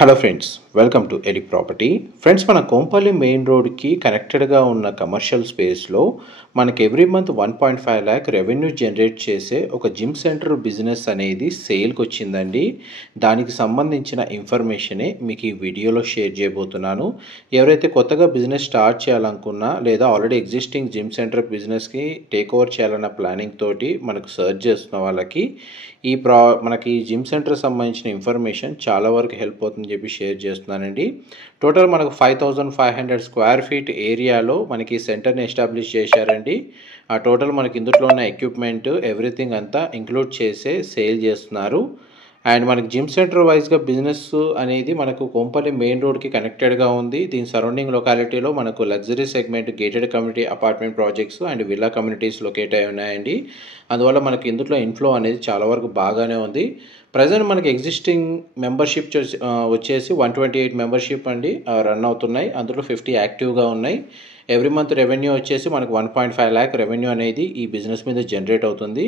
Hello friends, welcome to ఎలిక్ property. Friends, మన Kompally main రోడ్కి కనెక్టెడ్గా ఉన్న కమర్షియల్ స్పేస్లో మనకి every month 1.5 lakh revenue generate చేసే ఒక జిమ్ సెంటర్ బిజినెస్ అనేది సేల్కి వచ్చిందండి. దానికి సంబంధించిన ఇన్ఫర్మేషనే మీకు ఈ వీడియోలో షేర్ చేయబోతున్నాను. ఎవరైతే కొత్తగా బిజినెస్ స్టార్ట్ చేయాలనుకున్నా లేదా ఆల్రెడీ ఎగ్జిస్టింగ్ జిమ్ సెంటర్ బిజినెస్కి టేక్ ఓవర్ చేయాలన్న ప్లానింగ్ తోటి మనకు సర్చ్ చేస్తున్న వాళ్ళకి మనకి జిమ్ సెంటర్ సంబంధించిన ఇన్ఫర్మేషన్ చాలా వరకు హెల్ప్ అవుతుందని చెప్పి షేర్ చేస్తున్నానండి. టోటల్ మనకు 5500 స్క్వేర్ ఫీట్ ఏరియాలో మనకి సెంటర్ని ఎస్టాబ్లిష్ చేశారండి. ఆ టోటల్ మనకి ఇందులో ఉన్న ఎక్విప్మెంట్ ఎవ్రీథింగ్ అంతా ఇంక్లూడ్ చేసే సేల్ చేస్తున్నారు. అండ్ మనకి జిమ్ సెంటర్ వైజ్గా బిజినెస్ అనేది మనకు కొంపల్లి మెయిన్ రోడ్కి కనెక్టెడ్గా ఉంది. దీని సరౌండింగ్ లొకాలిటీలో మనకు luxury segment, gated community apartment projects and villa communities locate అయి ఉన్నాయండి. అందువల్ల మనకి ఇందులో ఇన్ఫ్లో అనేది చాలా వరకు బాగానే ఉంది. ప్రజెంట్ మనకి ఎగ్జిస్టింగ్ మెంబర్షిప్ వచ్చేసి 128 మెంబర్షిప్ అండి రన్ అవుతున్నాయి. అందులో 50 యాక్టివ్గా ఉన్నాయి. ఎవ్రీ మంత్ రెవెన్యూ వచ్చేసి మనకు 1.5 lakh రెవెన్యూ అనేది ఈ బిజినెస్ మీద జనరేట్ అవుతుంది.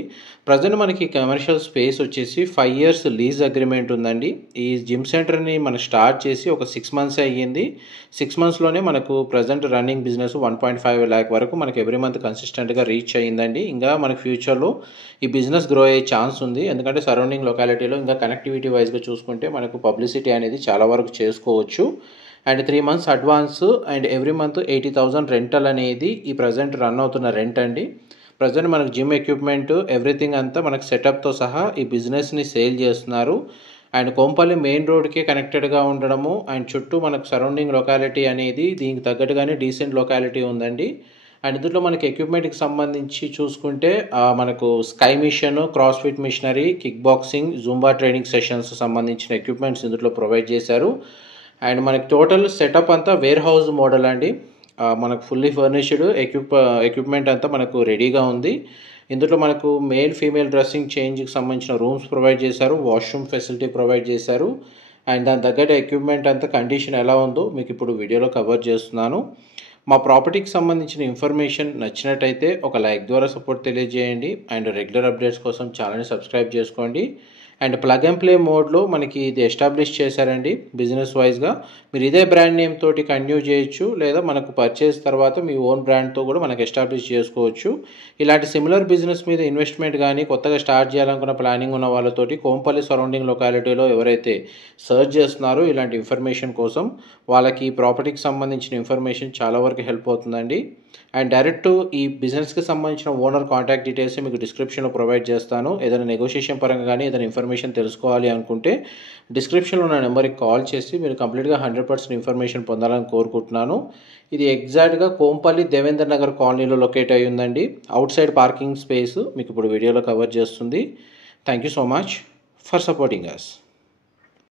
ప్రజెంట్ మనకి కమర్షియల్ స్పేస్ వచ్చేసి 5 years లీజ్ అగ్రిమెంట్ ఉందండి. ఈ జిమ్ సెంటర్ని మనం స్టార్ట్ చేసి ఒక 6 months అయ్యింది. 6 monthsలోనే మనకు ప్రజెంట్ రన్నింగ్ బిజినెస్ 1.5 lakh వరకు మనకు ఎవ్రీ మంత్ కన్సిస్టెంట్గా రీచ్ అయ్యిందండి. ఇంకా మనకు ఫ్యూచర్లో ఈ బిజినెస్ గ్రో అయ్యే ఛాన్స్ ఉంది. ఎందుకంటే సరౌండింగ్ లొకాలిటీలో ఇంకా కనెక్టివిటీ వైజ్గా చూసుకుంటే మనకు పబ్లిసిటీ అనేది చాలా వరకు చేసుకోవచ్చు. And 3 months advance and every month 80,000 rental అనేది ఈ ప్రజెంట్ రన్ అవుతున్న రెంట్ అండి. ప్రజెంట్ మనకు జిమ్ ఎక్విప్మెంట్ ఎవ్రీథింగ్ అంతా మనకు సెటప్తో సహా ఈ బిజినెస్ని సేల్ చేస్తున్నారు. అండ్ కొంపల్లి మెయిన్ రోడ్కి కనెక్టెడ్గా ఉండడము అండ్ చుట్టూ మనకు సరౌండింగ్ లొకాలిటీ అనేది దీనికి తగ్గట్టుగానే డీసెంట్ లొకాలిటీ ఉందండి. అండ్ ఇందులో మనకి ఎక్విప్మెంట్కి సంబంధించి చూసుకుంటే మనకు sky machine, cross fit machinery, kick boxing, Zumba training sessions సంబంధించిన ఎక్విప్మెంట్స్ ఇందులో ప్రొవైడ్ చేశారు. అండ్ మనకి టోటల్ సెటప్ అంతా వేర్ హౌస్ మోడల్ అండి. మనకు ఫుల్లీ ఫర్నిష్డ్ ఎక్విప్మెంట్ అంతా మనకు రెడీగా ఉంది. ఇందులో మనకు మేల్ ఫీమేల్ డ్రెస్సింగ్ చేంజ్కి సంబంధించిన రూమ్స్ ప్రొవైడ్ చేశారు, వాష్రూమ్ ఫెసిలిటీ ప్రొవైడ్ చేశారు. అండ్ దాని తగ్గట్టు ఎక్విప్మెంట్ అంతా కండిషన్ ఎలా ఉందో మీకు ఇప్పుడు వీడియోలో కవర్ చేస్తున్నాను. మా ప్రాపర్టీకి సంబంధించిన ఇన్ఫర్మేషన్ నచ్చినట్టయితే ఒక లైక్ ద్వారా సపోర్ట్ తెలియజేయండి. అండ్ రెగ్యులర్ అప్డేట్స్ కోసం ఛానల్ని సబ్స్క్రైబ్ చేసుకోండి. అండ్ ప్లగ్ అండ్ ప్లే మోడ్లో మనకి ఇది ఎస్టాబ్లిష్ చేశారండి బిజినెస్ వైజ్గా. మీరు ఇదే బ్రాండ్ నేమ్ తోటి కంటిన్యూ చేయొచ్చు, లేదా మనకు పర్చేస్ తర్వాత మీ ఓన్ బ్రాండ్తో కూడా మనకు ఎస్టాబ్లిష్ చేసుకోవచ్చు. ఇలాంటి సిమిలర్ బిజినెస్ మీద ఇన్వెస్ట్మెంట్ కానీ కొత్తగా స్టార్ట్ చేయాలనుకున్న ప్లానింగ్ ఉన్న వాళ్ళతోటి కొంపల్లి సరౌండింగ్ లొకాలిటీలో ఎవరైతే సర్చ్ చేస్తున్నారో ఇలాంటి ఇన్ఫర్మేషన్ కోసం వాళ్ళకి ప్రాపర్టీకి సంబంధించిన ఇన్ఫర్మేషన్ చాలా వరకు హెల్ప్ అవుతుందండి. అండ్ డైరెక్ట్ ఈ బిజినెస్కి సంబంధించిన ఓనర్ కాంటాక్ట్ డీటెయిల్స్ మీకు డిస్క్రిప్షన్లో ప్రొవైడ్ చేస్తాను. ఏదైనా నెగోషియేషన్ పరంగా కానీ ఏదైనా ఇన్ఫర్మేషన్ తెలుసుకోవాలి అనుకుంటే డిస్క్రిప్షన్లో ఉన్న నెంబర్కి కాల్ చేసి మీరు కంప్లీట్గా 100% ఇన్ఫర్మేషన్ పొందాలని కోరుకుంటున్నాను. ఇది ఎగ్జాక్ట్గా కొంపల్లి దేవేంద్ర నగర్ కాలనీలో లొకేట్ అయి ఉందండి. అవుట్ సైడ్ పార్కింగ్ స్పేస్ మీకు ఇప్పుడు వీడియోలో కవర్ చేస్తుంది. Thank you so much for supporting us.